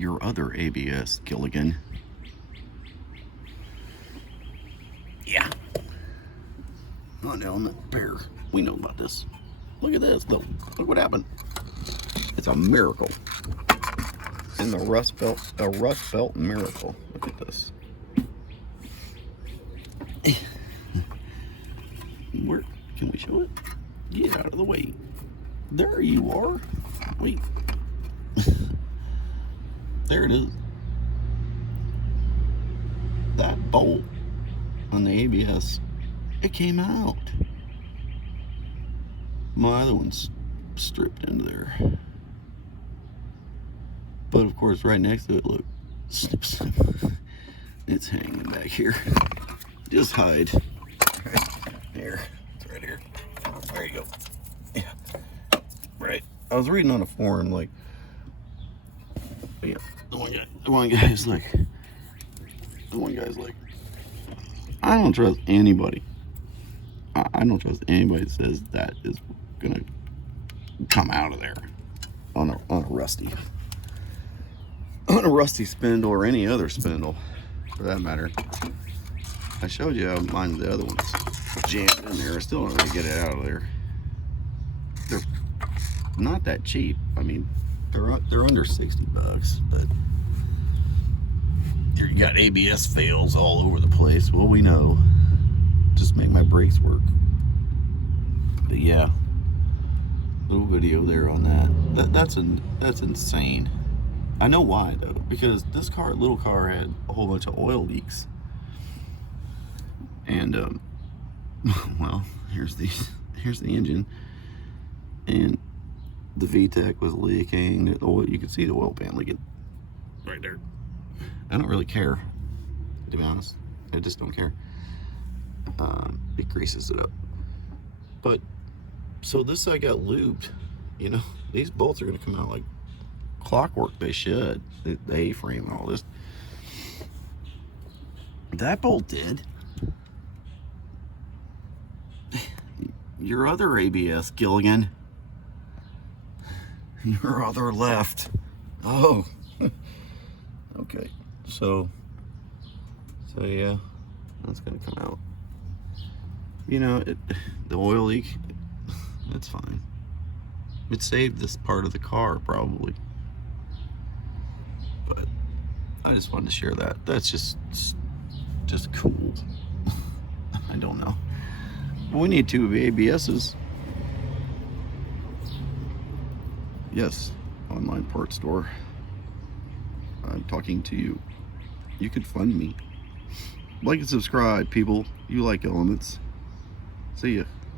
your other ABS, Gilligan. Yeah. Non-element repair. We know about this. Look at this, though. Look what happened. It's a miracle. In the rust belt, a rust belt miracle. Look at this. Where can we show it? Get out of the way. There you are. Wait. There it is. That bolt on the ABS, it came out. My other one's stripped into there. But of course, right next to it, look, snip, snip. It's hanging back here. Just hide. Right here. It's right here. There you go. Yeah. Right. I was reading on a forum, like, yeah, the one guy's like, I don't trust anybody. I don't trust anybody that says that is gonna come out of there on a rusty spindle, or any other spindle for that matter. I showed you how mine, the other one's jammed in there. I still don't really get it out of there. They're not that cheap. I mean, they're under 60 bucks, but you got ABS fails all over the place. Well, we know. Just make my brakes work. But yeah, little video there on that. That's insane. I know why though, because this little car had a whole bunch of oil leaks, and well, here's the engine, and the VTEC was leaking. The oil, you can see the oil pan leaking right there. I don't really care, to be honest. I just don't care. It greases it up. But so this side got lubed. You know, these bolts are going to come out like clockwork. They should. The A-frame and all this. That bolt did. Your other ABS, Gilligan. Your other left. Oh. Okay. So yeah, that's gonna come out. You know, the oil leak, it's fine. It saved this part of the car probably. But I just wanted to share that. That's just cool. I don't know. We need 2 ABSs. Yes, online parts store. I'm talking to you. You could fund me. Like and subscribe, people. You like elements. See ya.